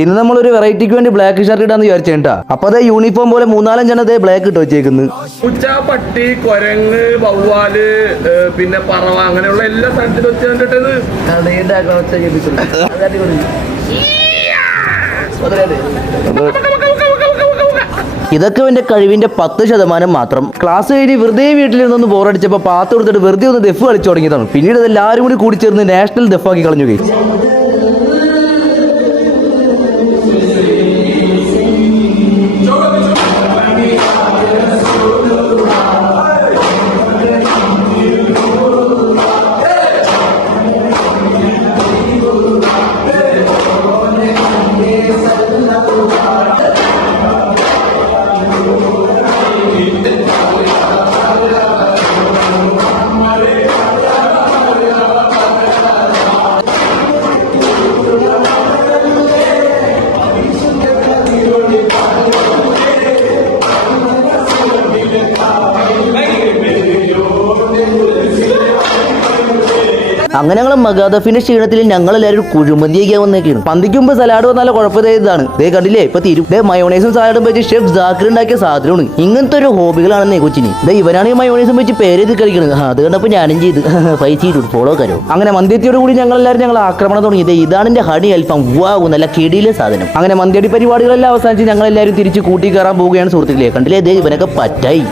ഇന്ന് നമ്മളൊരു വെറൈറ്റിക്ക് വേണ്ടി ബ്ലാക്ക് ഷർട്ട് ഇടാന്ന് വിചാരിച്ചേട്ടാ. അപ്പൊ അതേ യൂണിഫോം പോലെ 3-4 അതേ ബ്ലാക്ക് ഇട്ട് വെച്ചേക്കുന്നു. പൂച്ച, പട്ടി, കൊരങ്ങ്, വവ്വാല്, പിന്നെ പറവ, അങ്ങനെയുള്ള എല്ലാ സ്ഥലത്തിലും വെച്ചിട്ടത്. ഇതൊക്കെ എന്റെ കഴിവിന്റെ 10% മാത്രം. ക്ലാസ് കഴിഞ്ഞ് വെറുതെ വീട്ടിലിരുന്നൊന്ന് ബോറടിച്ചപ്പോ പാത്ത് കൊടുത്തിട്ട് വെറുതെ ഒന്ന് ദഫ് കളിച്ചു തുടങ്ങിയതാണ്. പിന്നീട് ഇതെല്ലാവരും കൂടി കൂടിച്ചേർന്ന് നാഷണൽ ദഫാക്കി കളഞ്ഞു. അങ്ങനെ ഞങ്ങൾ മഗാദഫിന്റെ ക്ഷീണത്തിൽ ഞങ്ങൾ എല്ലാവരും കുഴിമന്തിയൊക്കെ വന്നേക്കാണ്. പന്തിക്ക് മുമ്പ് സലാഡ് വന്നാലും കുഴപ്പമിതാണ്. ദേ കണ്ടില്ലേ, ഇപ്പൊ തീരും. മയോണൈസും സാലഡും വെച്ച് ഷെഫ് ജാക്കിർ ഉണ്ടാക്കിയ സാധനമാണ്. ഇങ്ങനത്തെ ഒരു ഹോബികളാണെന്നേ കൊച്ചിന്. ഇവനാണ് ഈ മയോണൈസും വെച്ച് പേരെഴുതി കളിക്കുന്നത്. അത് കണ്ടപ്പോ ഞാനും ചെയ്ത് പൈസ ചെയ്തു ഫോളോ കരോ. അങ്ങനെ മന്തിയത്തിയോട് കൂടി ഞങ്ങൾ ആക്രമണം തുടങ്ങിയത്. ഇതാണ് എന്റെ ഹണി അൽഫാം. വാവ്, നല്ല കിടിയിലെ സാധനം. അങ്ങനെ മന്തിയടി പരിപാടികളെല്ലാം അവസാനിച്ച് ഞങ്ങൾ എല്ലാവരും തിരിച്ച് കൂട്ടി കയറാൻ പോവുകയാണ് സുഹൃത്തുക്കളെ. കണ്ടില്ലേ, ഇവനൊക്കെ പറ്റായി.